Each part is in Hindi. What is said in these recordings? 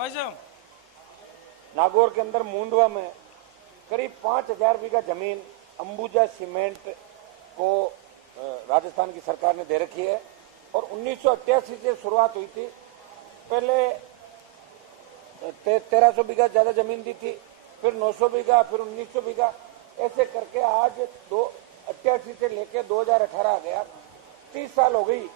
भाई साहब, नागौर के अंदर मुंडवा में करीब 5,000 बीघा जमीन अंबुजा सीमेंट को राजस्थान की सरकार ने दे रखी है और 1988 से शुरुआत हुई थी। पहले 1300 बीघा ज्यादा जमीन दी थी, फिर 900 बीघा, फिर 1900 बीघा, ऐसे करके आज 88 से लेकर 2018 आ गया। 30 साल हो गई।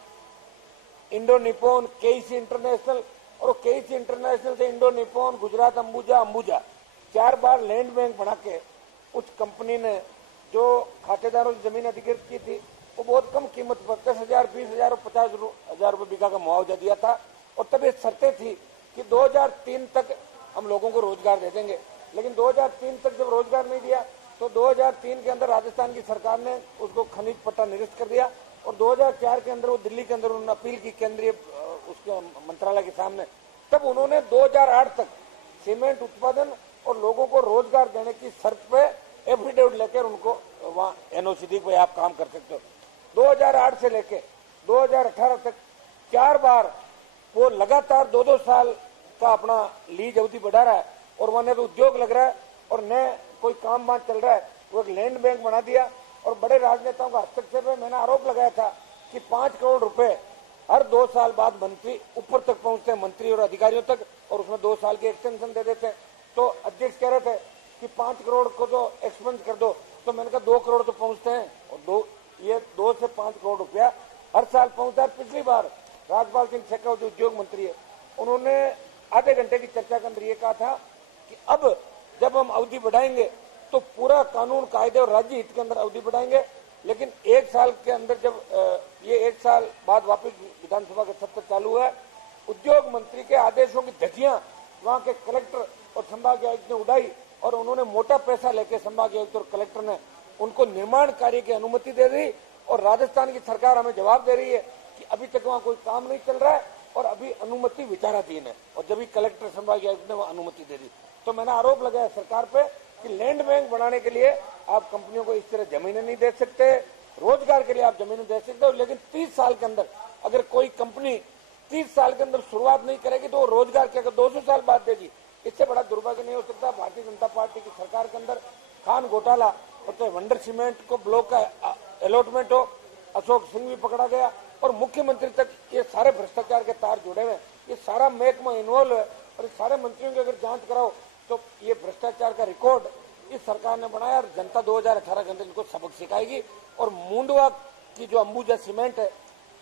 इंडो निपोन, केईसी इंटरनेशनल और केईसी इंटरनेशनल से इंडो निपोन, गुजरात अंबुजा, अंबुजा 4 बार लैंड बैंक बना के उस कंपनी ने जो खातेदारों की जमीन अधिकृत की थी वो बहुत कम कीमत पर 10,000, 20,000 और 50,000 रुपए बीघा का मुआवजा दिया था और तब ये शर्तें थी कि 2003 तक हम लोगों को रोजगार दे देंगे। लेकिन 2003 तक जब रोजगार नहीं दिया तो 2003 के अंदर राजस्थान की सरकार ने उसको खनिज पट्टा निरस्त कर दिया और 2004 के अंदर वो दिल्ली के अंदर उन्होंने अपील की केंद्रीय उसके मंत्रालय के सामने। तब उन्होंने 2008 तक सीमेंट उत्पादन और लोगों को रोजगार देने की शर्त पे एफिडेविट लेकर उनको वहाँ एनओसी दी पे आप काम कर सकते हो। 2008 से लेकर 2018 तक 4 बार वो लगातार 2-2 साल का अपना लीज अवधि बढ़ा रहा है और वहां न तो उद्योग लग रहा है और न कोई काम बात चल रहा है। वो एक लैंड बैंक बना दिया और बड़े राजनेताओं का हस्तक्षेप है। मैंने आरोप लगाया था कि 5 करोड़ रुपए हर 2 साल बाद मंत्री ऊपर तक पहुंचते हैं, मंत्री और अधिकारियों तक, और उसमें 2 साल की एक्सटेंशन दे देते हैं। तो अध्यक्ष कह रहे थे कि 5 करोड़ को तो एक्सपेंस कर दो, तो मैंने कहा 2 करोड़ तो पहुंचते हैं और 2 से 5 करोड़ रुपया हर साल पहुंचता है। पिछली बार राजपाल सिंह शेखावत जो उद्योग मंत्री है, उन्होंने आधे घंटे की चर्चा के अंदर ये कहा था कि अब जब हम अवधि बढ़ाएंगे तो पूरा कानून, कायदे और राज्य हित के अंदर अवधि बढ़ाएंगे। लेकिन 1 साल के अंदर जब ये 1 साल बाद वापस विधानसभा का सत्र चालू हुआ, उद्योग मंत्री के आदेशों की धज्जियां वहां के कलेक्टर और संभागीय आयुक्त ने उड़ाई और उन्होंने मोटा पैसा लेके संभागीय आयुक्त और कलेक्टर ने उनको निर्माण कार्य की अनुमति दे दी और राजस्थान की सरकार हमें जवाब दे रही है कि अभी तक वहां कोई काम नहीं चल रहा है और अभी अनुमति विचाराधीन है। और जब भी कलेक्टर संभागीय आयुक्त ने वह अनुमति दे दी तो मैंने आरोप लगाया सरकार पे कि लैंड बैंक बनाने के लिए आप कंपनियों को इस तरह जमीनें नहीं दे सकते, रोजगार के लिए आप जमीनें दे सकते हो, लेकिन 30 साल के अंदर अगर कोई कंपनी 30 साल के अंदर शुरुआत नहीं करेगी तो वो रोजगार क्या 200 साल बाद देगी। इससे बड़ा दुर्भाग्य नहीं हो सकता। भारतीय जनता पार्टी की सरकार के अंदर खान घोटाला और तो वंडर सीमेंट को ब्लॉक का अलॉटमेंट हो, अशोक सिंह भी पकड़ा गया और मुख्यमंत्री तक ये सारे भ्रष्टाचार के तार जुड़े हुए, ये सारा महकमा इन्वॉल्व है और सारे मंत्रियों की अगर जांच कराओ तो ये भ्रष्टाचार का रिकॉर्ड इस सरकार ने बनाया और जनता 2018 के अंदर इनको सबक सिखाएगी। और मुंडवा की जो अंबुजा सीमेंट है,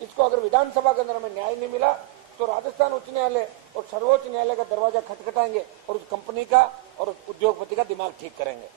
इसको अगर विधानसभा के अंदर हमें न्याय नहीं मिला तो राजस्थान उच्च न्यायालय और सर्वोच्च न्यायालय का दरवाजा खटखटाएंगे और उस कंपनी का और उस उद्योगपति का दिमाग ठीक करेंगे।